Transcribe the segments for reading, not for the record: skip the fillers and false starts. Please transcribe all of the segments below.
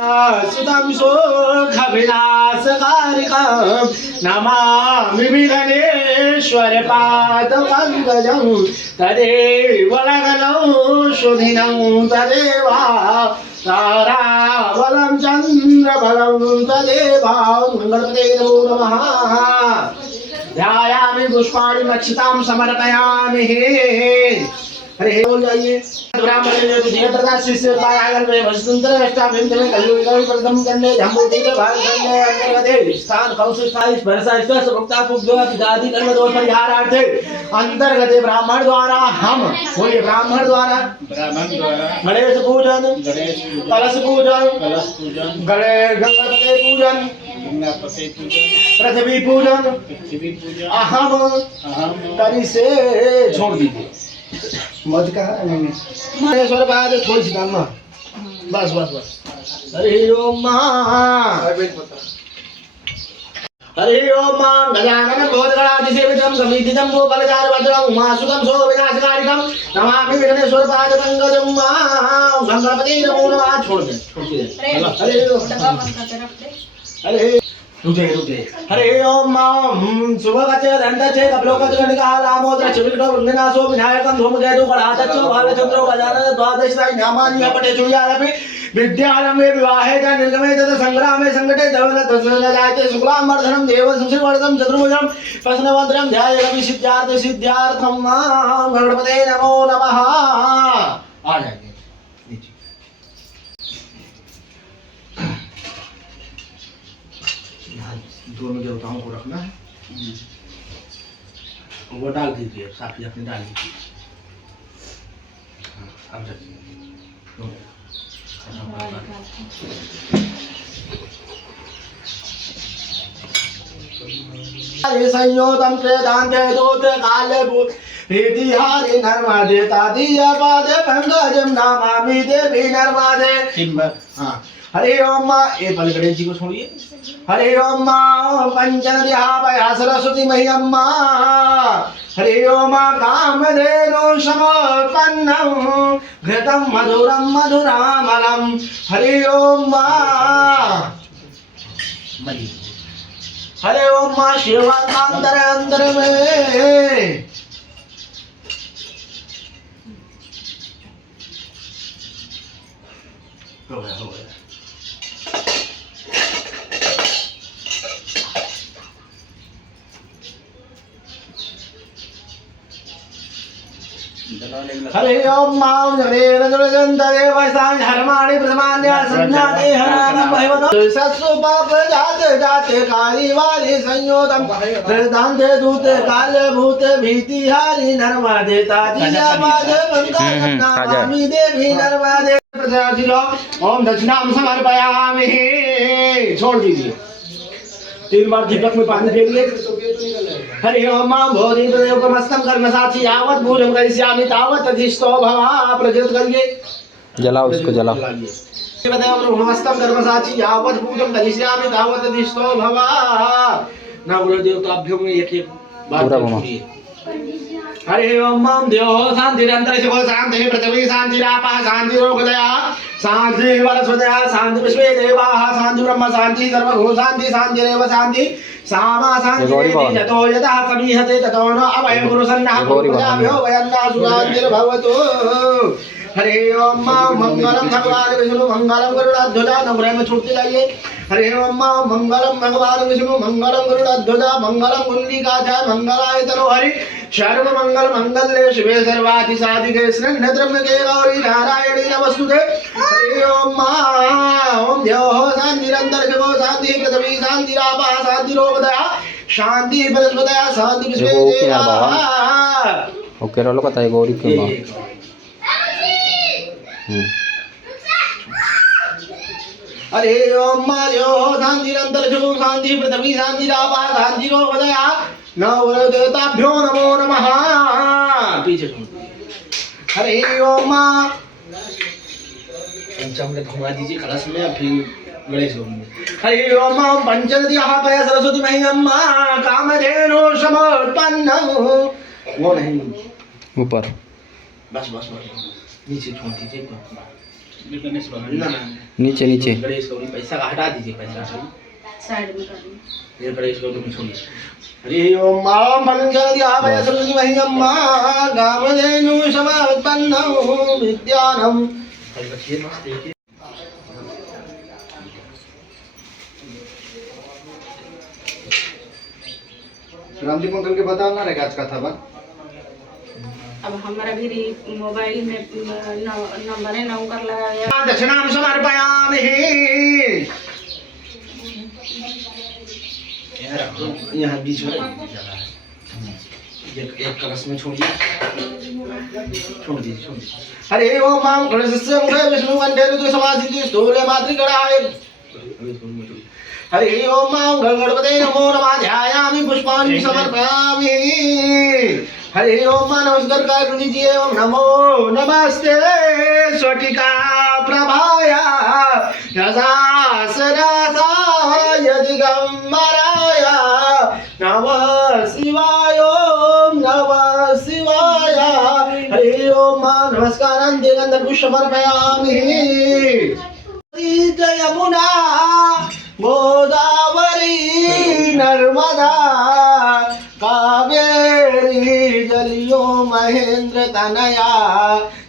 सुतं सुखविलासकारिकं नमामि विघ्नेश्वरपादपङ्कजं तदेव लग्नं सुधिनं तदेव ताराबलं चन्द्रबलं तदेव मंगलपते नमो नमः। ध्यायामि पुष्पाणि मक्षितां समर्पयामि। अरे बोल जाइए ब्राह्मण ने तुझे प्रकाश से पायल में वसुंधरा अष्टाभिंत में कलयुग प्रथम करने जम्बूति के भाग करने अंतर्गत स्थान कौशल स्थायी वर्षा स्पर्श भक्ता पुग्धो दादी कर्म दोष परिहारार्थे अंतर्गत ब्राह्मण द्वारा हम बोलिए ब्राह्मण द्वारा गणेश पूजन कलश पूजन गणपति पूजन पृथ्वी पूजन अहम करी से छोड़ दीजिए मत कहा महेश्वर बाद थोड़ी सी डालना बस बस बस। हरि ओम हरि ओम गजानन भूतगणाधिसेवितं गमीतितं गोपालचारुभद्रं उमासुतं शोभनाशकारिकं नमामि विघ्नेश्वर पादपङ्कजं गणपते नमो नमः। छोड़ दे हरे हरे रुके हरे ओम शुभगचे दंडचे कपलोकच गणिकालामोद्र चिविष्टो वृंदनासो विनायकं धूमकेतु कलातच्चो भालचंद्रो गजानन द्वादशाय नामानि पठे चूयारपि विद्यारंभे विवाहे च निर्गमे तत संग्रामे संकटे धवल तस्मैन जायते शुक्लांबरधरं देव संशीवर्धं चतुर्भुजं प्रसन्नवदनं ध्यायेरपि सिद्ध्यार्थं गणपते नमो नमः। आ जाइए दोनों देवताओं को रखना है वो डाल दीजिए साफी अपनी डाल दीजिए। अब रखिए संयोतम प्रेदान्ते दूते काले भूत हरि नर्मदे तादिया पादे पंकजम नमामि देवी नर्मदे। हाँ हरे ओम ये पल गणेश जी को छोड़िए। हरे ओम पंचनद्यापया सरस्वती मही अम्मा। हरे ओम कामधेनु समर्पन्नं घृतं मधुरं मधुरामलम्। हरे ओम हरे ओम शिवांतर अंतर में हो गया। हरे ओम मां जनेन जलजंतरे वैसां हरमाणि प्रथमान्या संज्ञाते हरानं भयवतो सत्सु पाप जाते जाते काली वाली संयोतम प्रदान्ते दूते काले भूते भीति हारी नर्मदे तादिया पादे पंकजं नमामि देवी नर्मदे। ओम दक्षिणां समर्पयामि। छोड़ दीजिए 3 बार दीपक में पानी फेरिए। हरि ओम भोधि प्रयोगमस्तम कर्मसाक्षी यावत भूजम करिष्यामि तावत अधिष्ठो भवा। प्रज्वलित करिए जलाओ इसको जलाओ। ब्रह्मस्तम कर्मसाक्षी यावत भूजम करिष्यामि तावत अधिष्ठो भवा। ना बोलो देवताभ्यों में एक बात बोलिए। हरि ओम देव शांतिरंतरिक्ष शांति पृथ्वी शांतिरापः शांतिरोगदया शांति वनस्पतयः शांति विश्वे देवाः शांति ब्रह्म शांति सर्वभूत शांति शांतिरेव शांति सामा शांति यतो यतः समीहते ततो न अभयं गुरुसन्नः पूजाभ्यो वयन्ना सुरान्तिर्भवतु। हरे ओम मंगलम भगवान विष्णु मंगलम गरुड़ध्वजा नवग्रह में छूटते जाइए। हरे ओम मंगलम भगवान विष्णु मंगलम गरुड़ध्वजा मंगलम कुंडलिकाक्षाय मंगलाय तनोहरि सर्व मंगल मंगल्ये शिवे सर्वादि साधिके शरण्यत्र्यंबके गौरी नारायणी नमस्तुते। हरे ओम ओम देवो शांतिरंतर शिवो शांति पृथ्वी शांतिरापः शांतिरोगदया शांति वनस्पतयः शांति विश्वे देवाः। ओके रोलो कथा है गौरी के हरे ओम यो शांतिरंतर शिवो शांति पृथ्वी शांतिरापः शांतिरोगदया नव देवताभ्यो नमो नमः। पीछे हरे ओम पंचामृत घुमा दीजिए कलश में फिर गणेश को। हरि ओम पंचनद्यापया सरस्वती मही अम्मा कामधेनु समर्पन्नं। वो नहीं ऊपर बस बस बस नीचे छोड़ दीजिए। गणेश भगवान ना नीचे नीचे गणेश गौरी पैसा का हटा दीजिए पैसा साइड में कर दीजिए। ये गणेश गौरी को छोड़िए। हरि ओम मां फलंकरदिया भय सरस्वती महि अम्मा गामधेनु समापन्नौ विद्यानम। रखिए मस्त देखिए। राम जी मंगल के बताना रहेगा आज का था बा। अब हमारा भी मोबाइल में नंबर है नौ कर लगाया। दक्षिणाम समर्पयामि। यहाँ बीच में जगह है, एक कलश में छोड़िए, छोड़ दीजिए। हरे ओम मां गणेशस्य मुखे विष्णु कंठे रुद्र समाधिते स्थूले मातृगणाय। हरे ओम मां गणपते नमो नमः ध्यायामि पुष्पाणि समर्पयामि। हरे ओम मां नमस्कार कर लीजिए। ओम नमो नमस्ते स्वटिका प्रभाया यशासरासाय दिगंबराय नमः शिवाय। ओम नमः शिवाय। हरे ओम मां नमस्कारं दिगंधर पुष्पमर्पयामि। यमुना गोदावरी नर्मदा कावेरी जलियो महेंद्र तनया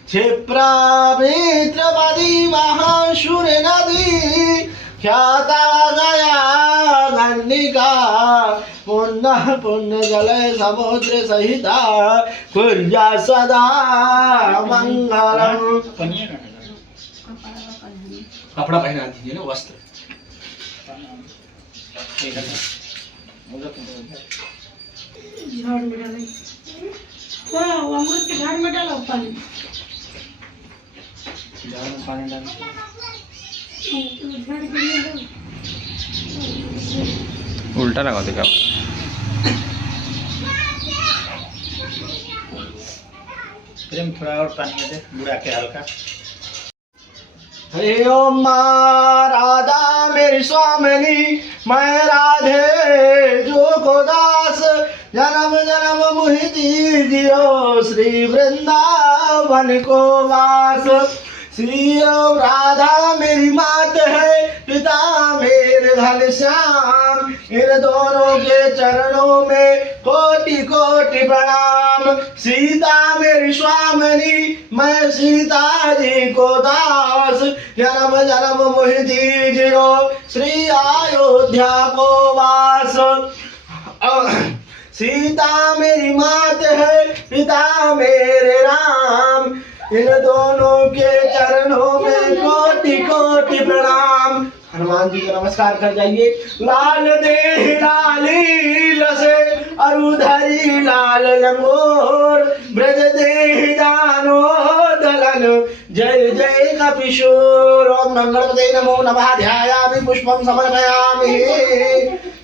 क्षिप्रा मित्रपदी महाशूर नदी ख्याता गया गंडिका पुण्य पुण्य जल समुद्र सहिता कुर्या सदा मंगलम। कपड़ा पहना दीजिए ना, वस्त्र। झाड़ में डालें। वाह, अमृत के झाड़ में डालो पानी। झाड़ में पानी डाल। उल्टा लगा देगा। प्रेम थोड़ा और पानी दे, बुरा के हल्का। हरे ओम मां राधा मेरी स्वामिनी, मैं राधे जो को दास, जन्म जन्म मुहि दीजियो श्री वृंदावन को वास। श्री राधा मेरी मात है, पिता मेरे घनश्याम, इन दोनों के चरणों में कोटि कोटि प्रणाम। सीता मेरी स्वामिनी, मैं सीता जी को दास, जन्म जन्म मुहि दीजियो श्री अयोध्या को वास। सीता मेरी मात है, पिता मेरे राम, इन दोनों के चरणों में कोटि कोटि प्रणाम। हनुमान जी का नमस्कार कर जाइए। लाल दे लाली लसे अरुधरी लाल लंगोर, ब्रज दे दानो दलन, जय जय कपिशोर। ओम गणपते नमो नमः ध्यायामि पुष्पम समर्पयामि।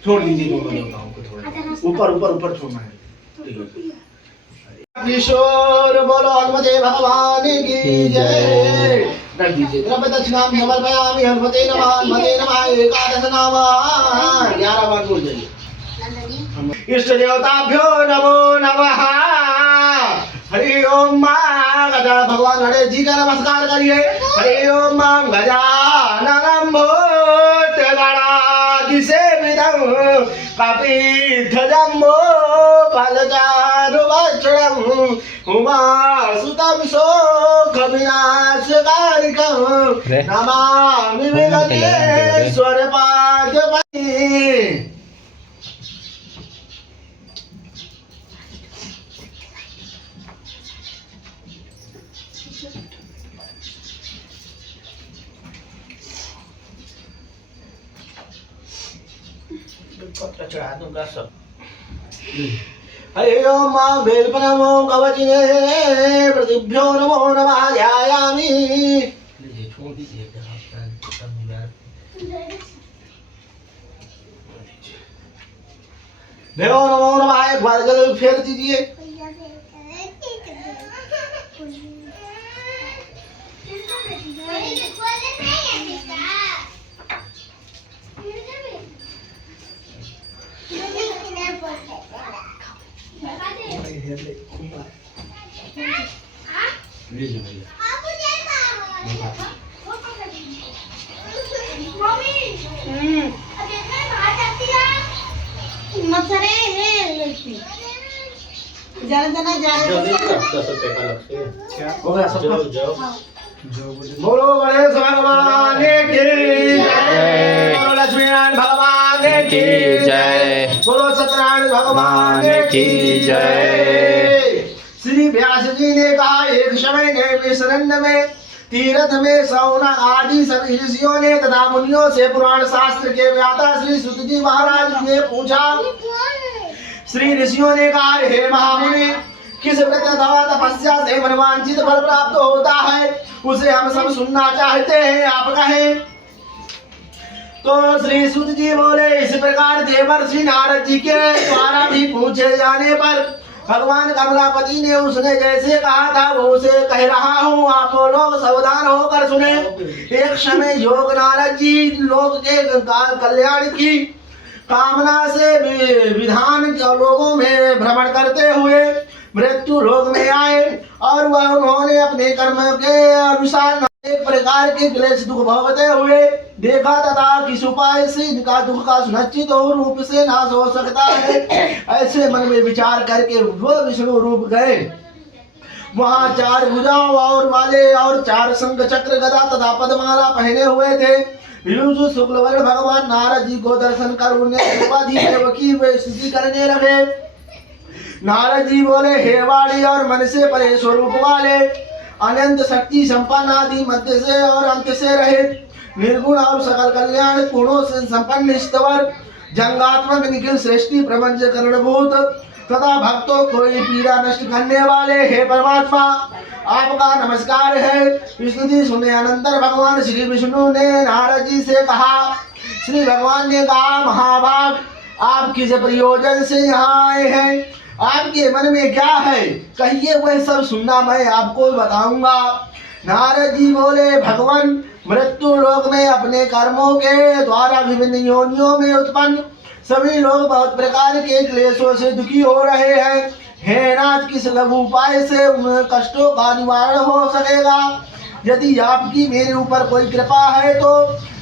छोड़ दीजिए दोनों देवताओं को, थोड़ा ऊपर ऊपर ऊपर छोड़ना है। किशोर बोलो हनुमते भगवान की जय। रख दीजिए। द्रव्य दक्षिणाम समर्पयामि। हनुमते नमः, हनुमते नमः। एकादश नाम 11 बार बोल जाइए। इष्ट देवताभ्यो नमो नमः। हरि ओम मां गजा भगवान गणेश जी का नमस्कार करिए। हरि ओम मां गजाननं भूतगणाधिसेवितं कपिध्वजं फलचारुवक्त्रं उमासुतं शोकविनाशकारिकं नमामि विघ्नेश्वर पादपति। चढ़ा दूंगा सब। हरे ओम मां बेलपनमो कवचिने प्रतिभ्यो नमो नमः ध्यायामि। छोड़ दीजिए। देवो नमो नमः एक बार जल फेर दीजिए। हो गया सबका? बोलो गणेश भगवान की जय, बोलो लक्ष्मी नारायण भगवान की जय, बोलो सत्यनारायण भगवान की जय। श्री व्यास जी ने कहा, एक समय नैमिषारण्य में तीर्थ में सौनक आदि सभी ऋषियों ने तथा मुनियों से पुराण शास्त्र के व्याता श्री सुत जी महाराज ने पूछा। श्री ऋषियों ने कहा, हे महामुनि, किस व्रत अथवा तपस्या से मनवांछित फल प्राप्त होता है, उसे हम सब सुनना चाहते हैं, आप कहें। तो श्री सुत जी बोले, इस प्रकार देवर्षि नारद जी के द्वारा भी पूछे जाने पर भगवान कमलापति ने उसने जैसे कहा था वो उसे कह रहा हूँ, आप लोग सावधान होकर सुने। एक समय योग नारद जी लोग के कल्याण की कामना से विधान के लोगों में भ्रमण करते हुए मृत्यु लोक में आए और वह उन्होंने अपने कर्म के अनुसार एक प्रकार के क्लेश दुख भोगते हुए देखा तथा किस उपाय से इनका दुख का सुनिश्चित और रूप से नाश हो सकता है। ऐसे मन में विचार करके वो विष्णु रूप गए। वहाँ 4 भुजाओं और वाले और 4 शंख चक्र गदा तथा पद्माला पहने हुए थे। युजु शुक्ल वर्ण भगवान नारद जी को दर्शन कर उन्हें उपाधि सेवकी वे स्तुति करने लगे। नारद जी बोले, हे वाणी और मन से परे स्वरूप वाले, अनंत शक्ति संपन्न आदि मध्य से और अंत से रहित, निर्गुण और सकल कल्याण गुणों से संपन्न ईश्वर, जंगात्मक निखिल सृष्टि प्रपंच करणभूत तथा भक्तों को पीड़ा नष्ट करने वाले, हे परमात्मा, आपका नमस्कार है। विष्णु जी सुने अनंतर भगवान श्री विष्णु ने नारद जी से कहा। श्री भगवान ने कहा, महाभाग, आप किस प्रयोजन से यहाँ आए हैं, आपके मन में क्या है, कहिए, वह सब सुनना मैं आपको बताऊंगा। नारद जी बोले, भगवान, मृत्यु लोक में अपने कर्मों के द्वारा विभिन्न योनियों में उत्पन्न सभी लोग बहुत प्रकार के क्लेशों से दुखी हो रहे हैं। हे नाथ, किस लघु उपाय से उन कष्टों का निवारण हो सकेगा? यदि आपकी मेरे ऊपर कोई कृपा है तो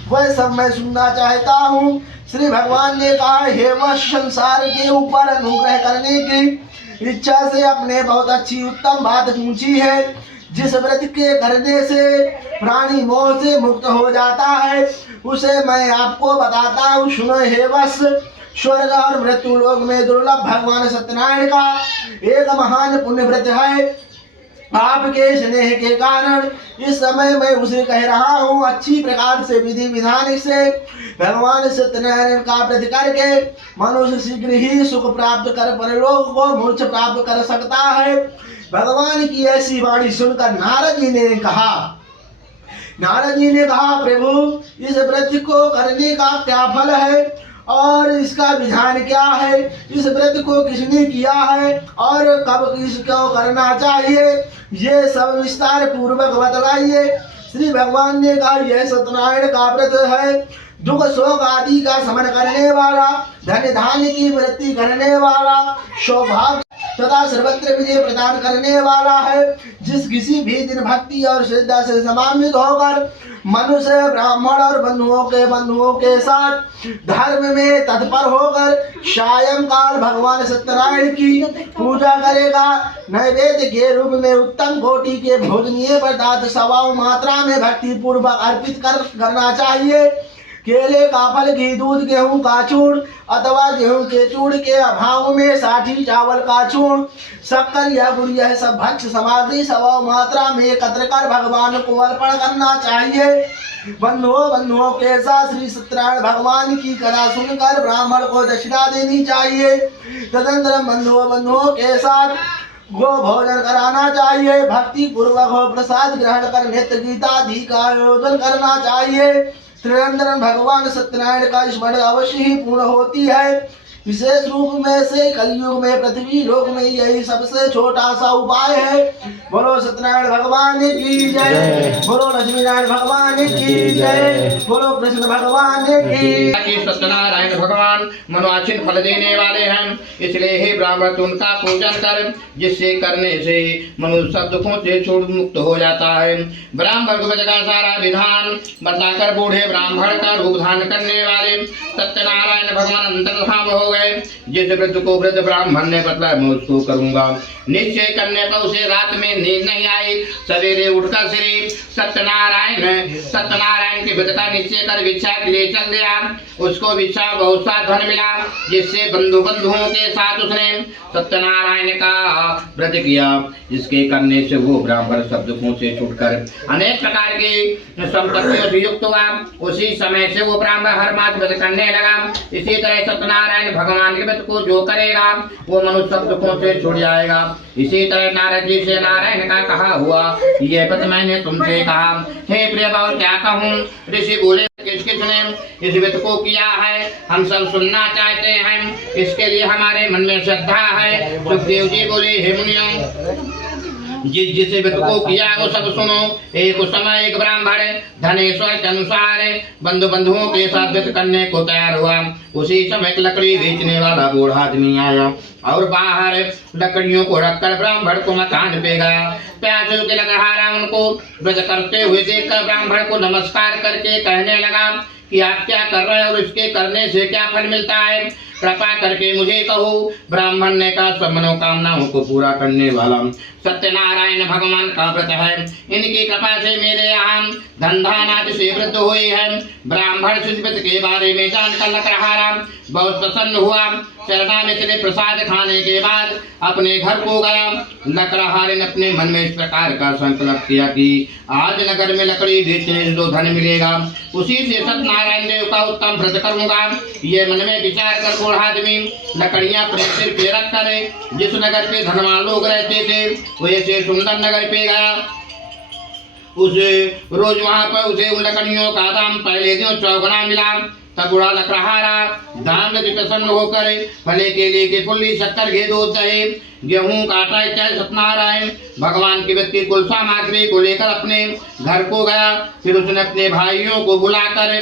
वह सब मैं सुनना चाहता हूँ। श्री भगवान ने कहा, हे वश, संसार के ऊपर अनुग्रह करने की इच्छा से अपने बहुत अच्छी उत्तम बात पूछी है। जिस व्रत के करने से प्राणी मोह से मुक्त हो जाता है उसे मैं आपको बताता हूँ, सुनो हे वश। स्वर्ग और मृत्यु लोक में दुर्लभ भगवान सत्यनारायण का एक महान पुण्य व्रत है। आपके स्नेह के कारण इस समय मैं उसे कह रहा हूँ। अच्छी प्रकार से विधि विधान से भगवान सत्यनारायण का व्रत करके मनुष्य शीघ्र ही सुख प्राप्त कर परलोक को मोक्ष प्राप्त कर सकता है। भगवान की ऐसी वाणी सुनकर नारद जी ने कहा, प्रभु, इस व्रत को करने का क्या फल है और इसका विधान क्या है? इस व्रत को किसने किया है और कब किसको करना चाहिए, ये सब विस्तार पूर्वक बतलाइए। श्री भगवान ने कहा, यह सत्यनारायण का व्रत है, दुख शोक आदि का शमन करने वाला, धन धान्य की वृद्धि करने वाला, सौभाग्य तथा सर्वत्र विजय प्रदान करने वाला है। जिस किसी भी दिन भक्ति और श्रद्धा से समान्वित होकर मनुष्य ब्राह्मण और बंधुओं के साथ धर्म में तत्पर होकर सायंकाल भगवान सत्यनारायण की पूजा करेगा, नैवेद्य के रूप में उत्तम कोटि के भोजनीय पदार्थ सवाओ मात्रा में भक्ति पूर्वक अर्पित करना चाहिए। केले का फल, घी, दूध, गेहूं का चूर्ण अथवा गेहूं के चूर्ण के अभाव में साठी चावल का चूर्ण, शक्कर या गुड़, यह सब भक्ष्य सामग्री सवा मात्रा में एकत्र कर भगवान को अर्पण करना चाहिए। बंधुओं के साथ श्री सत्यनारायण भगवान की कथा सुनकर ब्राह्मण को दक्षिणा देनी चाहिए। तदंतर बंधुओं के साथ गो भोजन कराना चाहिए। भक्ति पूर्वक हो प्रसाद ग्रहण कर नित्य गीता आदि का आयोजन करना चाहिए। निरंतर भगवान सत्यनारायण का स्मरण अवश्य ही पूर्ण होती है। विशेष रूप में से कलयुग में पृथ्वी लोक में यही सबसे छोटा सा उपाय है। बोलो सत्यनारायण भगवान की जय, बोलो लक्ष्मी नारायण भगवान की जय, बोलो कृष्ण भगवान की। सत्यनारायण भगवान मनोवांछित फल देने वाले हैं, इसलिए हे ब्राह्मण उनका पूजन कर, जिससे करने से मनुष्य सब दुखों से छूट मुक्त हो जाता है। ब्राह्मण को का सारा विधान बताकर बूढ़े ब्राह्मण का रूप धारण करने वाले सत्यनारायण भगवान अंतर्धाम हो गए। जिस व्रत को वृद्ध ब्राह्मण ने बतलाया मैं उसको करूंगा। निश्चय करने पर उसे रात में नींद नहीं आई। सवेरे उठकर श्री सत्यनारायण के व्रत का निश्चय कर भिक्षा के लिए चल गया। उसको भिक्षा बहुत सा धन मिला, जिससे बंधुओं के साथ उसने सत्यनारायण का व्रत किया, जिसके करने से वो ब्राह्मण सब दुखों से छूटकर अनेक प्रकार की संपत्तियों से युक्त हुआ। उसी समय से वो ब्राह्मण हर मास व्रत करने लगा। इसी तरह सत्यनारायण भगवान के व्रत को जो करेगा वो मनुष्य सब दुखों से छूट जाएगा। इसी तरह नारद जी से नारायण का कहा हुआ ये व्रत मैंने तुमसे कहा। हे प्रिय बाबू क्या कहूँ? ऋषि बोले किसके सुने? इस व्रत को किया है हम सब सुनना चाहते हैं, इसके लिए हमारे मन में श्रद्धा है। सुखदेव जी बोले हे मुनियों, जिस व्रत को किया वो सब सुनो। एक समय एक ब्राह्मण धनेश्वर के अनुसार बंधुओं के साथ व्रत करने को तैयार हुआ। उसी समय एक लकड़ी बेचने वाला बूढ़ा आदमी आया और बाहर लकड़ियों को रखकर ब्राह्मण को मकान पे गया। प्यासों के लकड़हारा उनको व्रत करते हुए देखकर ब्राह्मण को नमस्कार करके कहने लगा कि आप क्या कर रहे हैं और इसके करने से क्या फल मिलता है, कृपा करके मुझे कहो। ब्राह्मण ने कहा सब मनोकामनाओं को पूरा करने वाला सत्यनारायण भगवान का व्रत है। इनकी कृपा से मेरे यहाँ धनधान्य से वृद्धि हुई है। ब्राह्मण इस व्रत के बारे में जानकर लकड़हारा बहुत प्रसन्न हुआ। चरणामृत ने प्रसाद खाने के बाद अपने घर को गया। लकड़हारे ने अपने मन में इस प्रकार का संकल्प किया कि आज नगर में लकड़ी बेचने से जो धन मिलेगा उसी से सत्यनारायण देव का उत्तम व्रत करूंगा। ये मन में विचार कर बूढ़ा आदमी लकड़ियां अपने सिर पे रख कर जिस नगर पे धनवान लोग रहते थे वैसे सुंदर नगर पे गया। उसे रोज वहां पर उसे उन लकड़ियों का दाम पहले दिन 4 गुना मिला। तब बूढ़ा लकड़हारा दाम से प्रसन्न होकर फले केले के पुल्ली शक्कर घी दूध दही गेहूं का आटा इत्यादि सत्यनारायण भगवान के व्रत की कुल सामग्री को लेकर अपने घर को गया। फिर उसने अपने भाइयों को बुलाकर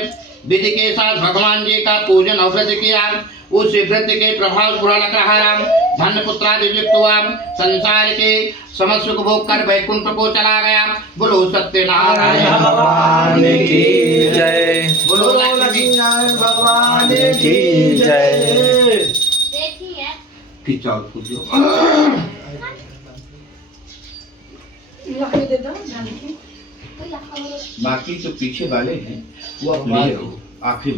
विधि के साथ भगवान जी का पूजन और व्रत किया। उस व्रत के प्रभाव बूढ़ा लकड़हारा धन पुत्रादि युक्त हुआ। संसार के समस्त सुख भोग कर वैकुंठ को चला गया। बोलो सत्यनारायण भगवान की जय, बोलो लक्ष्मी नारायण भगवान की जय। खिंचाओ पूजो। बाकी जो पीछे वाले हैं वो अपने आखिर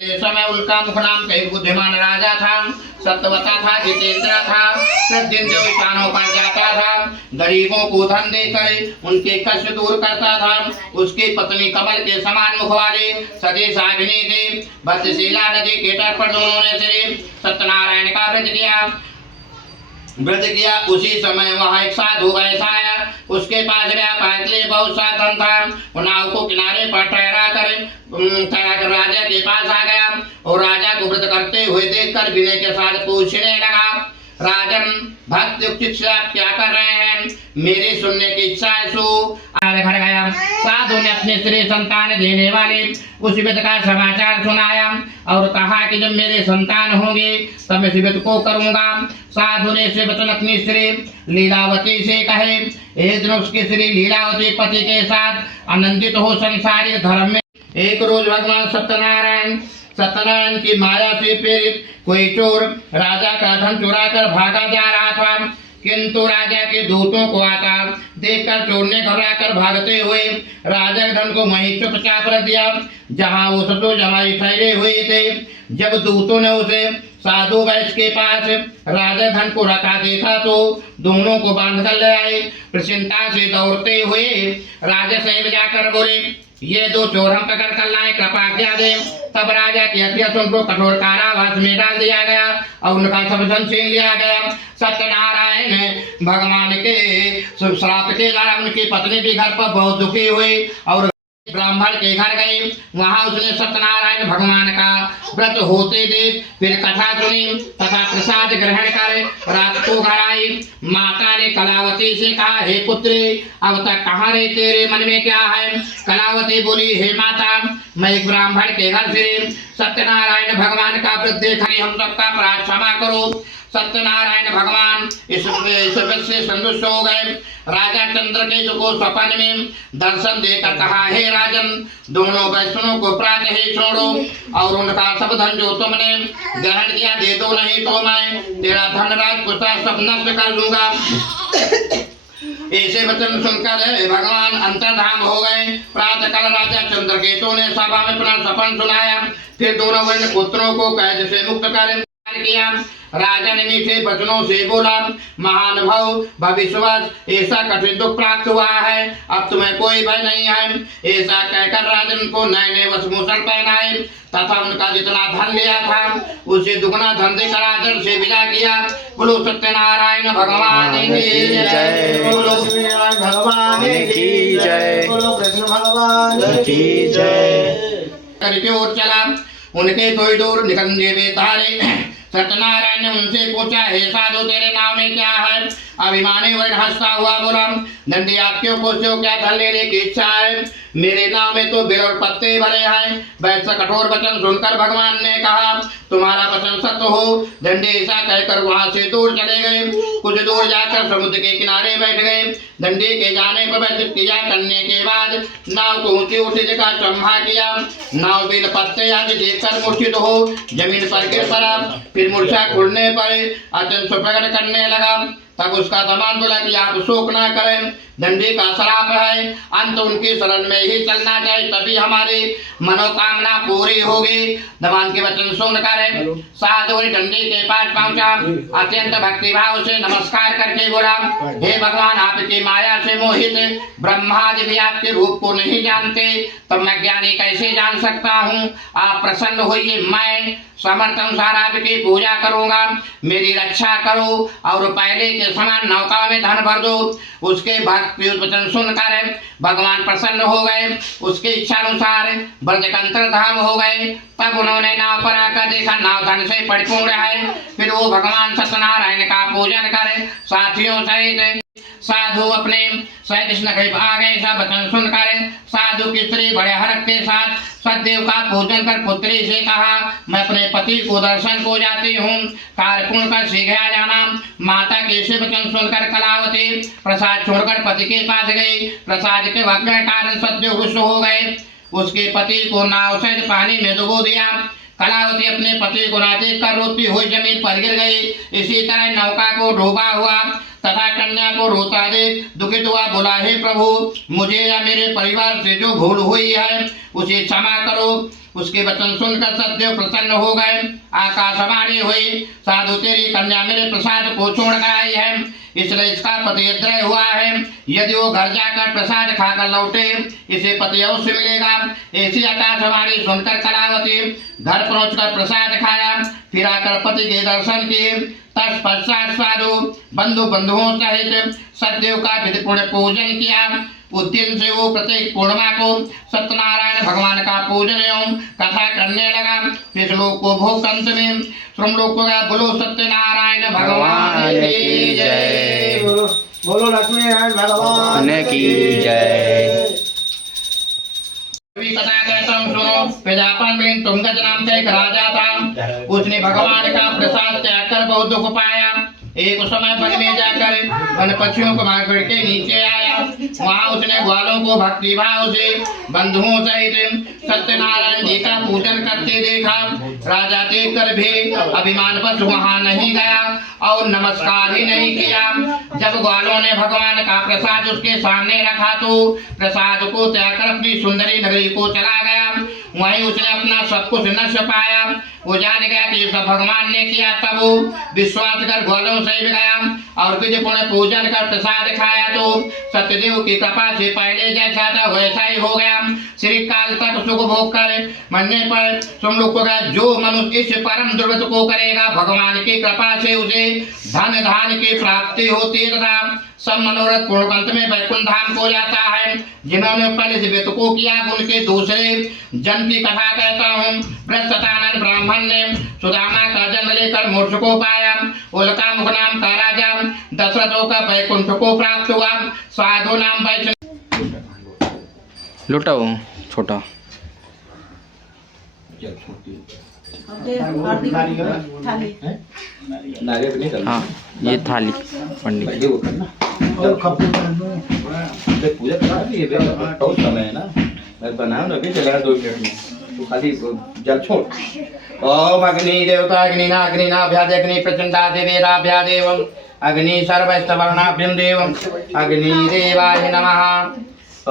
समय उनका मुख नाम कई बुद्धिमान राजा था, सत्यवता था, जितेंद्र था, प्रतिदिन जो स्थानों पर जाता था गरीबों को धन देकर उनके कष्ट दूर करता था। उसकी पत्नी कमल के समान मुख वाली सती सागिनी थी। भद्रशिला नदी के तट पर उन्होंने श्री सत्यनारायण का व्रत किया। उसी समय वहाँ एक साधु वैसा आया। उसके पास व्यापार के लिए बहुत सा धन था। वो नाव को किनारे पर ठहरा कर राजा के पास आ गया और राजा को व्रत करते हुए देखकर विनय के साथ पूछने लगा, राजन भक्त युक्त से आप क्या कर रहे हैं? मेरी सुनने की इच्छा है। सो घर गया। साधु ने अपने श्री संतान देने वाले उस व्रत का समाचार सुनाया और कहा कि जब मेरे संतान होंगे तब मैं इस व्रत को करूंगा। साधु ने से वचन अपनी श्री लीलावती से कहे। एक दिन उसके श्री लीलावती पति के साथ आनंदित हो संसारिक धर्म में एक रोज भगवान सत्यनारायण की माया से प्रेरित कोई चोर राजा का धन चुरा कर भागा जा रहा था, किंतु राजा के दूतों को आता देखकर चोर ने घबराकर भागते हुए राजा के धन को वहीं चुपचाप रख दिया जहां वो सतो जमाई ठहरे हुए थे। जब दूतों ने उसे साधु वैश्य के पास राजा धन को रखा देखा तो दोनों को बांध कर ले आए। प्रसन्नता से दौड़ते हुए राजा से जाकर बोले, ये 2 चोर हम पकड़ कर लाए, कृपा क्या दे। तब राजा की हत्या उनको कठोर कारावास में डाल दिया गया और उनका सब धन छीन लिया गया। सत्यनारायण भगवान के श्राप के द्वारा उनकी पत्नी भी घर पर बहुत दुखी हुई और ब्राह्मण के घर गए, वहां उसने सत्यनारायण भगवान का व्रत होते देख फिर कथा सुनी तथा प्रसाद ग्रहण कर रात को घर आई। माता ने कलावती से कहा, हे पुत्री, अब तक कहाँ रहे, तेरे मन में क्या है? कलावती बोली, हे माता, मैं एक ब्राह्मण के घर से सत्यनारायण भगवान का व्रत देखा, हम सबका अपराध क्षमा करो। सत्यनारायण भगवान इस व्रत से संतुष्ट हो गए। राजा चंद्रकेतु को स्वप्न में दर्शन देकर कहा, हे राजन, दोनों वैष्णवों को प्रातः ही छोड़ो और उनका सब धन जो तुमने ग्रहण किया दे दो, नहीं तो मैं तेरा धन राजपुता सब नष्ट कर दूंगा। ऐसे वचन सुनकर भगवान अंतर्धान हो गए। प्रातः काल राजा चंद्रकेतु ने सभा में अपना सपन सुनाया, फिर दोनों वर्ण पुत्रों को कैद से मुक्त कर किया। राजा ने मीठे वचनों से बोला, महानुभाव, भविष्यवश ऐसा कठिन दुख प्राप्त हुआ है, अब तुम्हें कोई भय नहीं है। ऐसा कहकर राजन को नए नए वस्त्रभूषण पहनाए तथा उनका जितना धन लिया था उसे दुगना धन देकर राजन से विदा किया। बोलो सत्यनारायण भगवान की जय, बोलो सत्यनारायण भगवान की जय, बोलो कृष्ण भगवान की जय। करके और चला, उनके थोड़ी दूर निकंदे में तारे। सत्यनारायण ने उनसे पूछा, हे साधु, तेरे नाम में क्या है? अभिमानी वर्ण हंसता हुआ बोला, नंदी, आप क्यों पूछते हो, क्या धन लेने की इच्छा है? मेरे नाम में तो बेल और पत्ते भरे हैं। वैसा कठोर वचन सुनकर भगवान ने कहा, तुम्हारा वचन सत्य हो। दंडी ऐसा कहकर वहां से दूर चले गए। कुछ दूर जाकर समुद्र के किनारे बैठ गए। दंडी के जाने पर वैदिक क्रिया करने के बाद नाव को ऊंची ऊंची जगह चम्हा किया। नाव बेल पत्ते आदि देखकर मूर्छित हो जमीन पर गिर पड़ा। फिर मूर्छा खुलने पर अत्यंत प्रकट करने लगा। तब उसका दमान बोला कि आप शोक ना करें, दंडी का श्राप है, अंत उनकी शरण में ही चलना चाहिए, तभी हमारी मनोकामना पूरी होगी। दमान के वचन सुनकर साधु दंडी के पास पहुंचा, अत्यंत भक्तिभाव से नमस्कार करके बोला, हे भगवान, आपकी माया से मोहित ब्रह्मा जी भी आपके रूप को नहीं जानते, तब मैं ज्ञानी कैसे जान सकता हूँ? आप प्रसन्न होइए, मैं समर्थ अनुसार आपकी पूजा करूंगा, मेरी रक्षा करो और पहले के समान नौका में धन भर दो। उसके भक्ति वचन सुनकर भगवान प्रसन्न हो गए। उसके इच्छा अनुसार ब्रजकंत्र धाम हो गए। तब उन्होंने नाव पर आकर देखा, नाव धन से परिपूर्ण है। फिर वो भगवान सत्यनारायण का पूजन कर साथियों सहित साधु अपने सहित नगरी आ गए। ऐसा वचन सुनकर साधु की स्त्री बड़े हर्ष के साथ सतदेव का पूजन कर पुत्री से कहा, मैं अपने पति को दर्शन को जाती हूँ, कार्यपूर्ण कर शीघ्र आ जाना। माता के ऐसे वचन सुनकर कलावती प्रसाद छोड़कर पति के पास गई। प्रसाद के भक्त कारण सतदेव रुष्ट हो गए। उसके पति को नाव सहित पानी में डुबो दिया। कलावती अपने पति को ना देख कर रोती हुई जमीन पर गिर गई। इसी तरह नौका को डूबा हुआ तथा कन्या को रोता देख दुखित हुआ, बोला, हे प्रभु, मुझे या मेरे परिवार से जो भूल हुई है उसे क्षमा करो। उसके वचन सुनकर सतदेव प्रसन्न हो गए। आकाशवाणी हुई, साधु, तेरी कन्या मेरे प्रसाद को छोड़कर आई है, इसलिए इसका पति द्रय हुआ है। यदि वो घर जाकर प्रसाद खाकर लौटे, इसे पति अवश्य मिलेगा। ऐसी आकाशवाणी सुनकर कलावती घर पहुंचकर प्रसाद खाया, फिर आकर पति के दर्शन किए। तत्पश्चात साधु बंधुओं सहित सतदेव का विधिपूर्ण पूजन किया। उस दिन से वो प्रत्येक पूर्णिमा को सत्यनारायण भगवान का पूजन एवं कथा करने लगा। फिर श्लोक को भोग अंत में श्लोक को बोलो सत्यनारायण भगवान की जय, बोलो लक्ष्मी नारायण भगवान की जय। कथा कहता हूँ, सुनो। प्रजापन में तुंगज नाम का एक राजा था। उसने भगवान का प्रसाद त्याग कर बहुत दुख पाया। एक समय वन में जाकर वन पक्षियों को मार के नीचे आया। वहाँ उसने ग्वालों को भक्ति भाव से बंधुओं सहित सत्यनारायण जी का पूजन करते देखा। राजा देखकर भी अभिमान पर वहाँ नहीं गया और नमस्कार ही नहीं किया। जब ग्वालों ने भगवान का प्रसाद उसके सामने रखा तो प्रसाद को त्याग कर अपनी सुंदरी नगरी को चला गया। वहीं उसने अपना सब कुछ नष्ट पाया। वो जान गया कि ये सब भगवान ने किया, तब वो विश्वास कर ग्वालों से भी गया और कुछ पुण्य पूजन कर प्रसाद खाया तो सत्यदेव की कृपा से पहले जैसा था वैसा ही हो गया। श्री काल तक सुख भोग कर मरने पर तुम लोग को जो मनुष्य इस परम दुर्गत को करेगा भगवान की कृपा से उसे धन धान की प्राप्ति होती है तथा सब मनोरथ पूर्णवंत में वैकुंठ धाम को जाता है। जिन्होंने पहले से व्रत को किया उनके दूसरे जन्म की कथा कहता हूँ। बृहस्पतानंद ब्राह्मण ने सुदामा का जन्म लेकर मोक्ष को पाया। उल्का मुख नाम का राजा दशरथों का वैकुंठ को प्राप्त हुआ। साधु नाम वैष्णव लोटा वो छोटा हाँ ये थाली पंडित पूजा करा दिए तो समय है ना मैं बनाऊं ना भी चलेगा 2 मिनट में तो खाली जल छोड़। ओम अग्नि देवता अग्नि नाभ्यादग्नि प्रचंडा देवेराभ्या देवम अग्नि सर्वस्तवर्णाभ्यं देवम अग्नि देवाय नमः।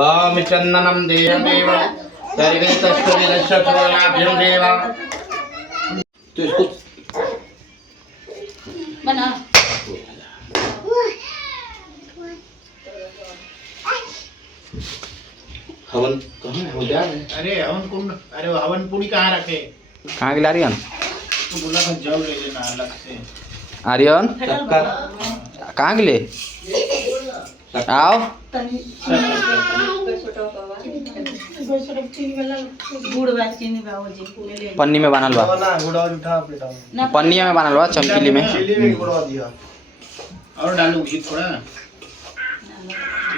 ओम चंदनम देवमेव सर्वे तस्विदस्य स्वर्णाभ्यं देवम। तो इसको बना हवन कहाँ है हो जा रहे अरे हवन कुंड, अरे वो हवन कुंड कहाँ रखे? कहाँ गिला आर्यन तो बोला था जल ले लेना अलग से। आर्यन कहाँ गिले आओ पन्नी में बानल बा पन्नी में बानल बा चमकीली में और डालू घी थोड़ा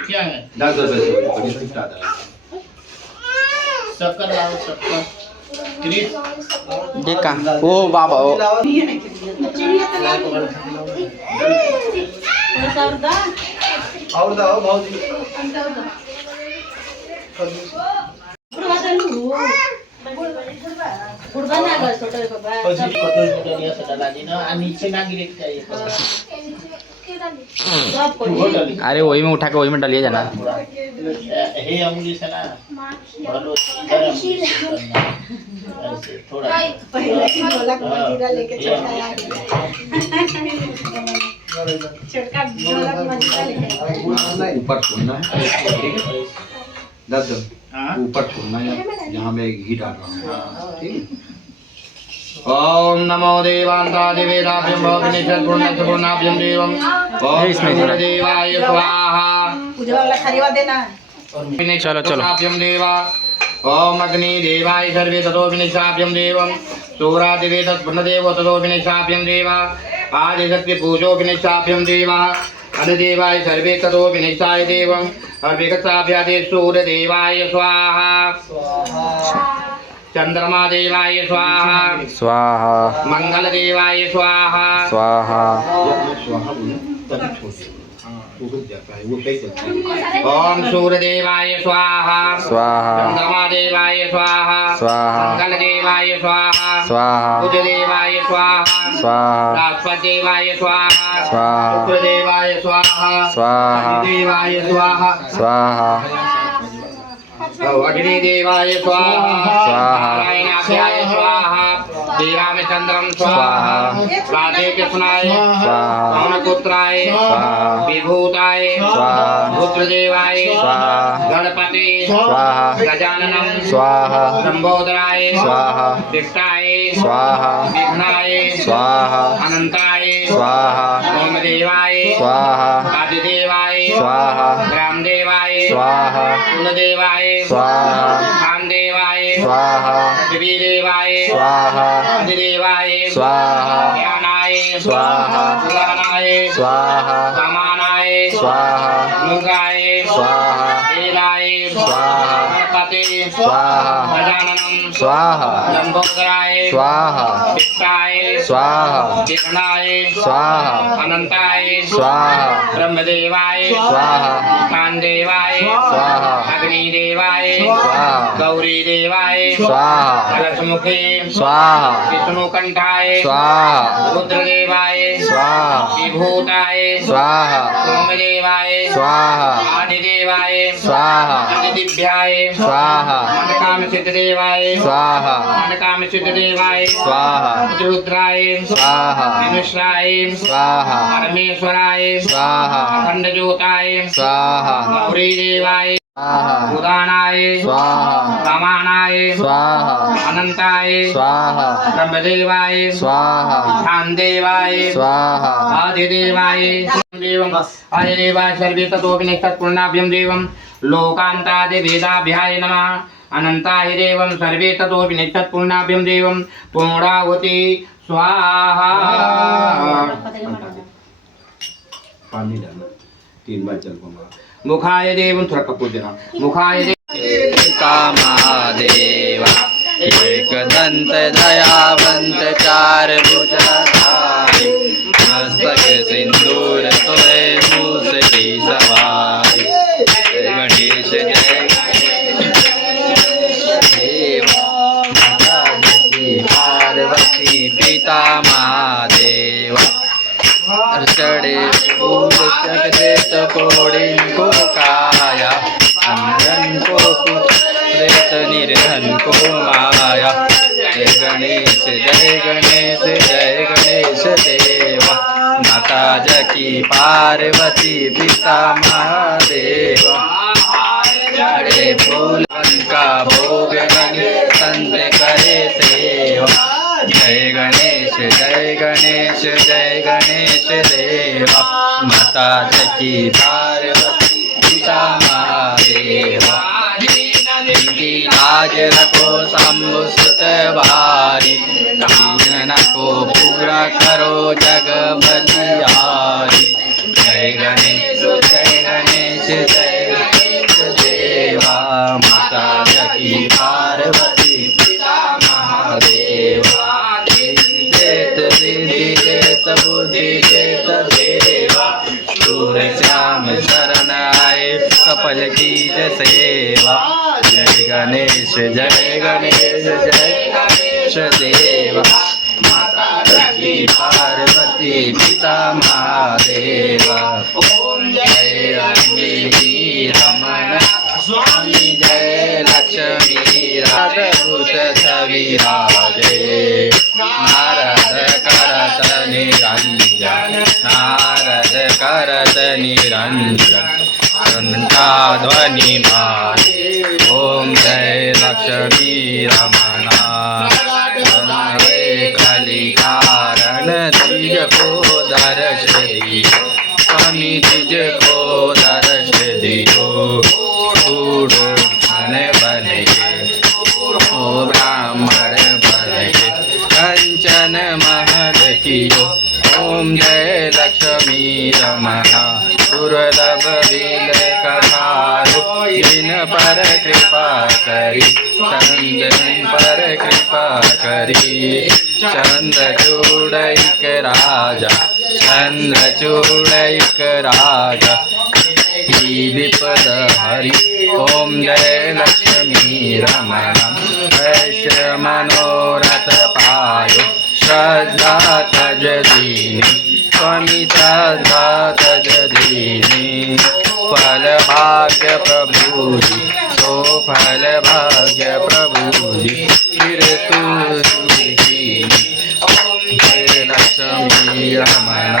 क्या है? 10 रुपए शक्कर लाओ शक्कर क्रिस देखा ओ बाबा ओ और दाओ बहुत नीचे ना गिरे चाहिए। अरे वही में उठा के वही में डालिए जाना हे अंगुली से ना भलो इधर अंगुली से करना। ऐसे थोड़ा पहले ही ढोलक मंजीरा लेके चढ़ाया छोटका ढोलक मंजीरा लेके ऊपर छोड़ना है ठीक है 10 हाँ ऊपर छोड़ना है जहाँ मैं घी डाल रहा हूँ ठीक है। ओम नमो देवांतादि वेदाभ्यं भवनिषद्गुणपूर्णाभ्यं देवम् ओम सूर्यदेवाय स्वाहा। पूजा वाला खरीवा देना चलो चलो देवा ओम अग्नि देवाय सर्वे ततो विनिशाभ्यं देवम् सूर्यादिवे तत्पुण्यदेवो ततो विनिशाभ्यं देवा आदिशक्ति पूजो विनिशाभ्यं देवा अनुदेवाय सर्वे ततो विनिशाय देवम् अभिगताभ्यादे सूर्यदेवाय स्वाहा। चंद्रमा देवाय स्वाहा स्वाहा मंगल देवाय स्वाहा स्वाहा स्वाहा बोलो तभी छोड़ वो रुक जाता है वो सही चलता है। ओम सूर्य देवाय स्वाहा स्वाहा चंद्रमा देवाय स्वाहा स्वाहा मंगल देवाय स्वाहा स्वाहा बुध देवाय स्वाहा स्वाहा बृहस्पति देवाय स्वाहा स्वाहा शुक्र देवाय स्वाहा स्वाहा शनि देवाय स्वाहा स्वाहा अग्नि देवाय स्वाहा स्वाहा नारायणाभ्याय स्वाहा श्रीरामचंद्रम स्वाहा राधे कृष्णाय स्वाहा पवनपुत्राय स्वाहा विभूताय स्वाहा रुद्रदेवाय स्वाहा गणपति स्वाहा गजाननम स्वाहा लंबोदराय स्वाहा शिष्टाय स्वाहा विघ्नाय स्वाहा अनंताय स्वाहा ओमदेवाय स्वाहा आदिदेवाय स्वाहा ग्रामदेवाय स्वाहा कुलदेवाय स्वाहा खानदेवाय स्वाहा पृथ्वीदेवाय स्वाहा आदिदेवाय स्वाहा ज्ञानाय स्वाहा पुराणाय स्वाहा समानाय स्वाहा मुगाय स्वाहा वेदाय स्वाहा गणपति स्वाहा गजाननम स्वाहा लंबोदराय स्वाहा शिष्टाय स्वाहा विघ्नाय स्वाहा अनंताय स्वाहा ब्रह्मदेवाय स्वाहा कानदेवाय स्वाहा अग्निदेवाय स्वाहा गौरीदेवाय स्वाहा कलशमुखे स्वाहा विष्णुकंठाय स्वाहा रुद्रदेवाय स्वाहा विभूताय स्वाहा सोमदेवाय स्वाहा आदिदेवाय स्वाहा आदिदिभ्याय स्वाहा स्वाहा मनकाम सिद्धदेवाय स्वाहा मनकाम सिद्धदेवाय स्वाहा रुद्राय स्वाहा विनुष्राय स्वाहा परमेश्वराय स्वाहा अखंड ज्योताय स्वाहा गौरी देवाय स्वाहा उदानाय स्वाहा समानाय स्वाहा अनंताय स्वाहा ब्रह्मदेवाय स्वाहा ध्यानदेवाय स्वाहा आदिदेवाय देवम् आदिदेवाय सर्वे ततोऽपि निष्ठत्पूर्णाभ्यं देवं लोकान्तादिवेदाभ्याय नमः अनन्ताय देवं सर्वे ततोऽपि निष्ठत्पूर्णाभ्यं देवं पूर्णाहुति स्वाहा पानी डालना 3 बार चल को मुखाय देवं थोड़ा कपूर देना मुखाय कामादेव एकदंत दयावंत चार भुजधारी मस्तक सिंदूर तोय मूस की सवारी जय गणेश जय देव माता जकी पार्वती पिता महादेव चढ़े फूल चढ़े तपोड़े को काया अंधन को प्रेत निर्धन को माया जय गणेश जय गणेश देवा माता जकी पार्वती पिता महादेव चढ़े फूल का भोग लगे संत करे सेवा जय गणेश देवा माता जकी पार्वती पिता महादेवा इनकी लाज रखो शंभु सुत बारी दीन को पूरा करो जग बलिहारी जय गणेश देवा माता जकी पार्वती पिता महादेवा देत सिद्धि देत बुद्धि देत देवा सूर श्याम शरण आए कपल कीज सेवा जय गणेश देवा माता जकी पार्वती पिता महादेवा ओम जय अम्बिकी रमण स्वामी जय लक्ष्मी राधभूत छविराजे नारद करत निरंजन घंटा ध्वनि मारे ओम जय लक्ष्मी रमणा कली कारण तिज को दर्श दियो स्वामी तिज को दर्श दियो बूढ़ो मन बन के ओ ब्राह्मण बन के कंचन महल कियो ओम जय लक्ष्मी रमणा दुर्लभ बिल कथारो जिन पर कृपा करी चंदन पर कृपा करी चंद्रचूड़ैक राजा विपद हरि ओम जय लक्ष्मी रमण वैश्य मनोरथ पायो श्रद्धा तज दीनी स्वामी श्रद्धा तज दीनी फल भाग्य प्रभुजी तो फल भाग्य प्रभुजी फिर तू लक्ष्मी रमण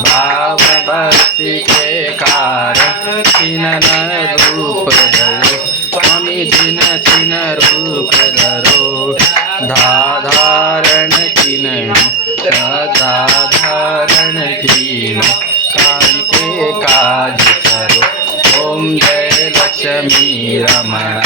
भाव भक्ति के कारण चिन्ह रूप धरो स्वामी चिन्ह रूप धरो धारण चिन्ह धारण चिन्ह कांके काज करो ओम जय लक्ष्मी रमण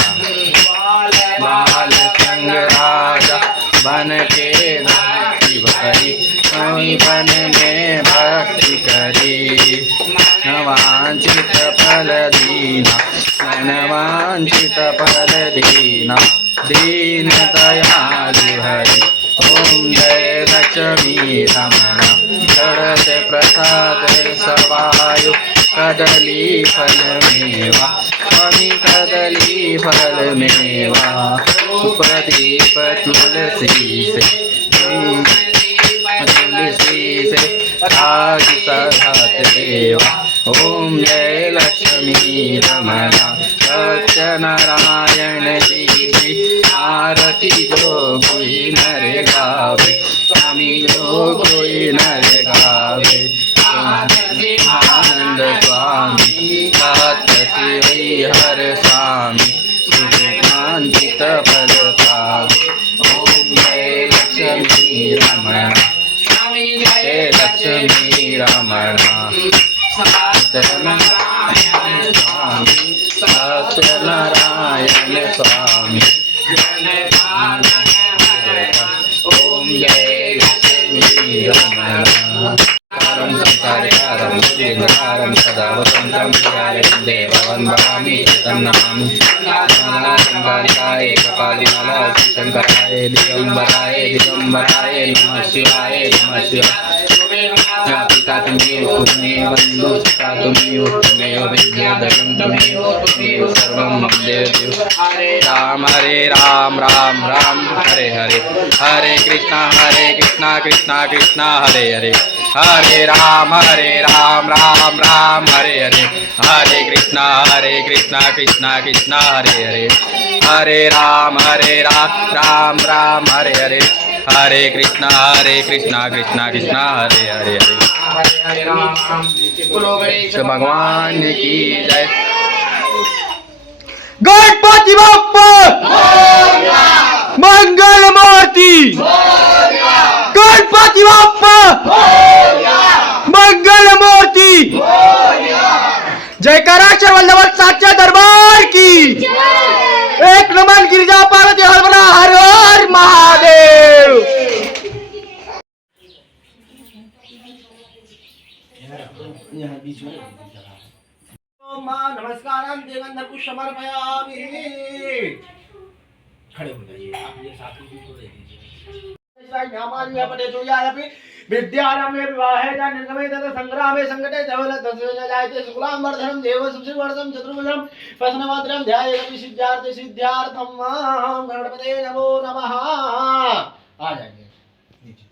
बाल संग राजा बन के भक्ति करी स्वामी बन में भक्ति करी नवांचित फल दीना नवांचित फल दीना दीन दयालु हरि ओम जय लक्ष्मी रमण चढ़त प्रसाद सवायु कदली फल मेवा स्वामी कदली फल मेवा प्रदीप तुलसी से आग सघात देवा ओम जय लक्ष्मी रमणा सत्यनारायण जी की आरती जो कोई नर गावे, स्वामी जो कोई नर गावे। आनंद स्वामी सत्य शिव हर स्वामी शांतित फल पावे। ओम जय लक्ष्मी रमणा जय लक्ष्मी रमणा सत्यनारायण स्वामी सत्यनारायण स्वामी। ओम जय लक्ष्मी रमणा संसारकारं सुरेन्द्रकारं सदा वसन्तं विहारं देववन्दामि तं नमामि। शङ्कराय कपालिमाला शङ्कराय दिगम्बराय दिगम्बराय नमः शिवाय नमः शिवाय। पिता तुमेव पुत्रमेव बन्धु सखा तुमेव त्वमेव विद्याधरं त्वमेव त्वमेव सर्वं मम देव। राम हरे राम राम राम हरे हरे, हरे कृष्णा कृष्णा कृष्णा हरे हरे, हरे राम राम राम हरे हरे, हरे कृष्णा कृष्णा कृष्णा हरे हरे, हरे राम राम राम हरे हरे, हरे कृष्णा कृष्णा कृष्णा हरे हरे हरे। भगवान की जय। गणपति बाप्पा मंगल मूर्ति, गणपति बाप्पा मंगल मूर्ति। जयकारा वल्लभ साचा दरबार की। एक नमन गिरिजा पार्वती हर हर महादेव। नमस्कारं देवंदर को समर्पयामि। खड़े हो जाइए, आप ये साथी जी को दे दीजिए। विद्यारम्भे विवाहे च निर्गमे तथा संग्रामे संकटे धवलतस्य जायते शुक्लां वर्धनं देव सुषिवर्धनं चतुर्भुजं प्रसन्नवदनं ध्यायेत् सिद्ध्यार्थं गणपते नमो नमः। आ जाएंगे नीचे।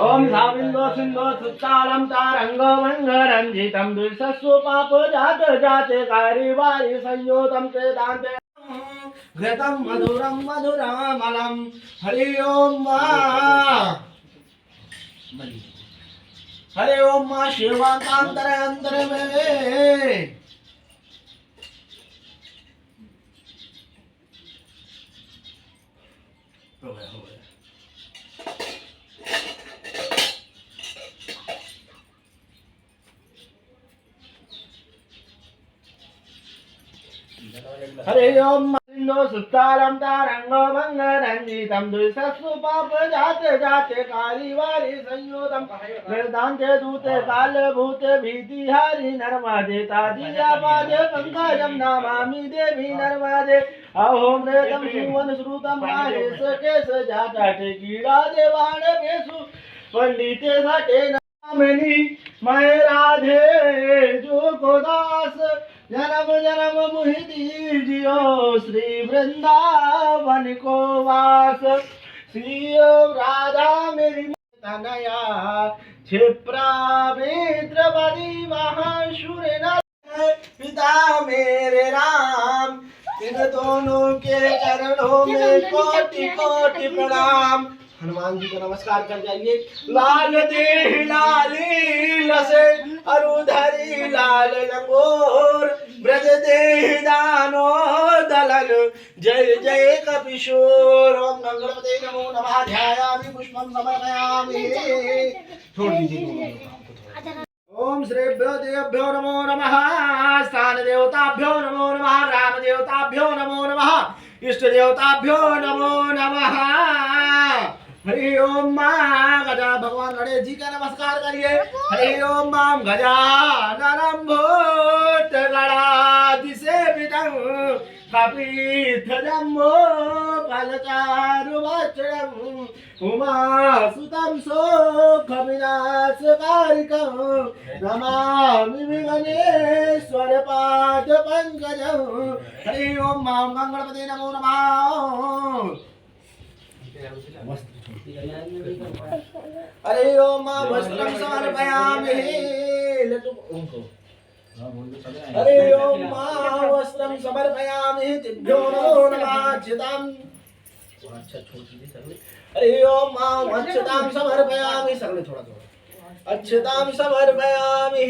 ओम साविंदो सिंधो सुतालम तारंगो मंगरंजितम दुर्सस्व पाप जात जाते कारिवारी संयोतम प्रेदांते घृतम मधुरम मधुरामलम। हरि ओम हरि ओम मां शिवांतर अंतर में। हो गया। हरे ओम मंदो सुतालम तारंगो मंगरंजितम दुर्सस्व पाप जाते जाते कालीवारी संयोतम वेदांते दूते काल भूते भीतिहारी नर्मदे तादिया पादे पंकजम नमामि देवी नर्मदे। अहोम रेतम सुवन श्रुतम माहेश केश जाटाटे कीड़ा देवाण पेशु पंडिते सटे नामिनी मैं राधे जो गोदास जन्म जन्म मुहि दीजियो श्री वृंदावन को वास। श्री राधा मेरी तनया क्षिप्रा मित्रपति महाशूर पिता मेरे राम। इन दोनों के चरणों में कोटि कोटि प्रणाम। हनुमान जी को नमस्कार कर जाइए। लाल देह लाली लसे अरुधरी लाल लंगोर ब्रज देह दानो दलन जय जय कपिशोर। ओम गणपते नमो नमः। ध्यायामि पुष्पं समर्पयामि। छोड़ दीजिए। ओम श्रीभ्यो देवभ्यो नमो नमः। स्थान देवताभ्यो नमो नमः। राम देवताभ्यो नमो नमः। इष्ट देवताभ्यो नमो नमः। हरि ओम मां गजा भगवान गणेश जी का नमस्कार करिए। हरि ओम मां गजाननं भूतगणाधिसेवितं कपिध्वजम्बो फलचारुभक्षणं उमासुतं शोकविनाशकारिकं नमामि विघ्नेश्वर पादपङ्कजं। हरि ओम मां गणपते नमो नमः। अरे ओम मां वस्त्रं समर्पयामि अरे ओम मां वस्त्रं समर्पयामि तिभ्यो नमो नमः चिताम् अरे ओम मां अच्छतां समर्पयामि सगळे थोड़ा थोड़ा अच्छतां समर्पयामि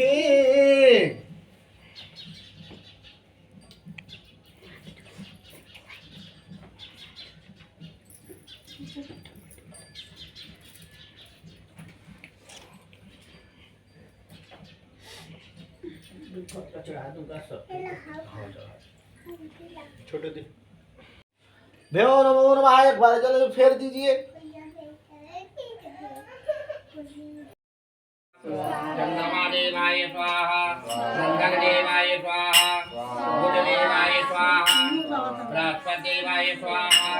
छोटे दे देव नमो नमः एक बार जल फेर दीजिए चंद्रमा देवाय स्वाहा मंगल देवाय स्वाहा बुध देवाय स्वाहा बृहस्पति देवाय स्वाहा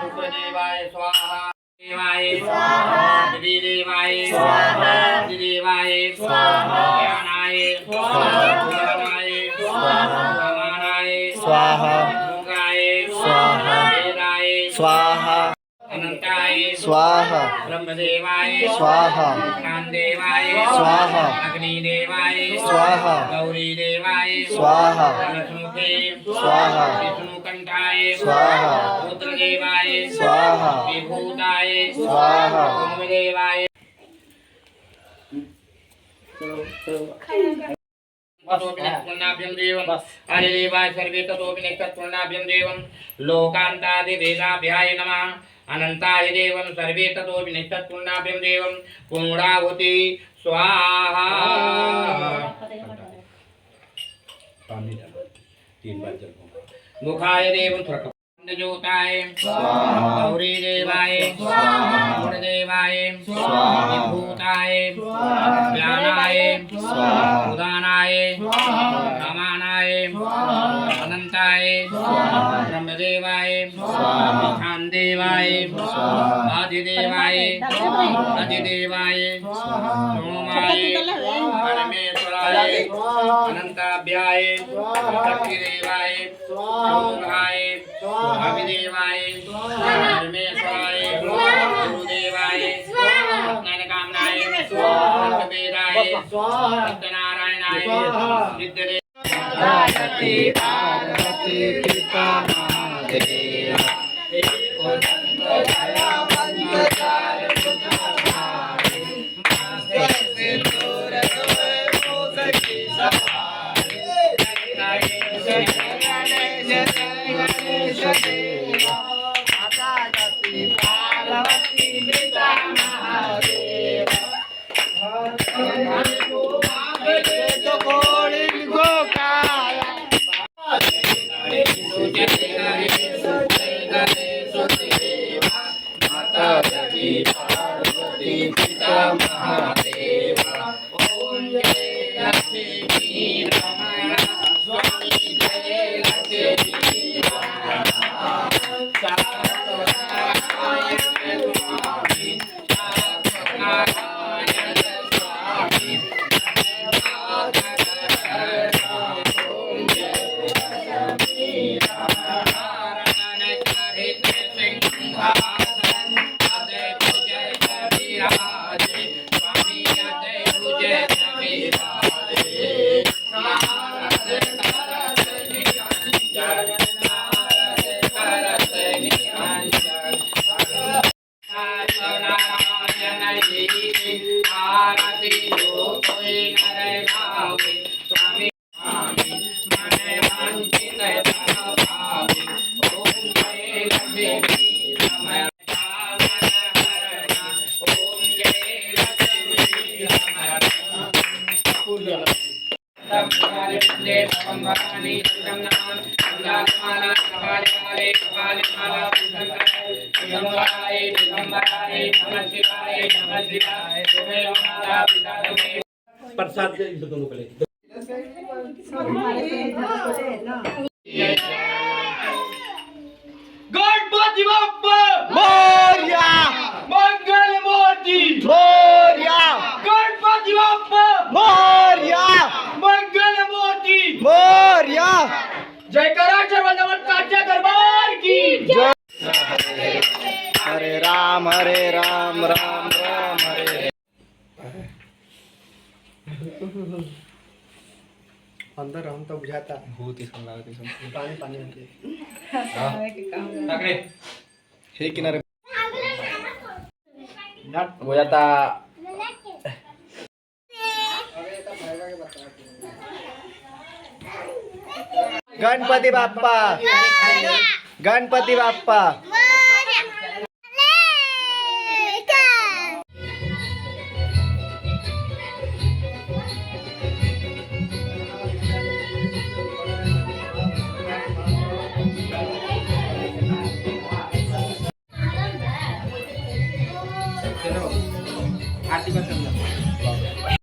शुक्र देवाय स्वाहा देवाय स्वाहा दिवी देवाय स्वाहा देवाय स्वाहा ज्ञानाय स्वाहा उदानाय स्वाहा समानाय स्वाहा योगाय स्वाहा वेदाय स्वाहा अनंताय स्वाहा ब्रह्मदेवाय स्वाहा कांदेवाय स्वाहा अग्निदेवाय स्वाहा गौरीदेवाय स्वाहा सरस्वती स्वाहा विष्णुकंठाय स्वाहा रुद्रदेवाय स्वाहा विभूताय स्वाहा ओमदेवाय वसोपिनक्षुण्णाभ्यं देवं आदिदेवाय सर्वे ततोपिनक्षुण्णाभ्यं देवं लोकान्तादिवेदाभ्याय नमः अनंताय देवं सर्वे ततोपिनक्षुण्णाभ्यं देवं पूर्णाहुति स्वाहा मुखाय देवं ज्योताय गौरी देवाय गुणदेवाय विभूताय ज्ञानाय उदानाय समानाय अनंताय ब्रह्मदेवाय विष्णुदेवाय आदिदेवाय अधिदेवाय सोमाय परमेश्वराय अनंताभ्याय शक्तिदेवाय योगाय अभिदेवाय परमेश्वराय गुरुदेवाय ज्ञानकामनाय वेदाय सत्यनारायणाय सिद्धदेव पार्वती पार्वती पिता महादेव प्रसाद दोनों को लेके गणपति बाप्पा मोरया मंगल मूर्ति मोरया गणपति बाप्पा मोरया मंगल मूर्ति मोरया जयकारा चरवंदवन काचा दरबार की जय हरे राम अंदर हम तो बुझाता बहुत ही सुंदर लगती है पानी पानी होते हे किनारे हो जाता गणपती बाप्पा गणपती बाप्पा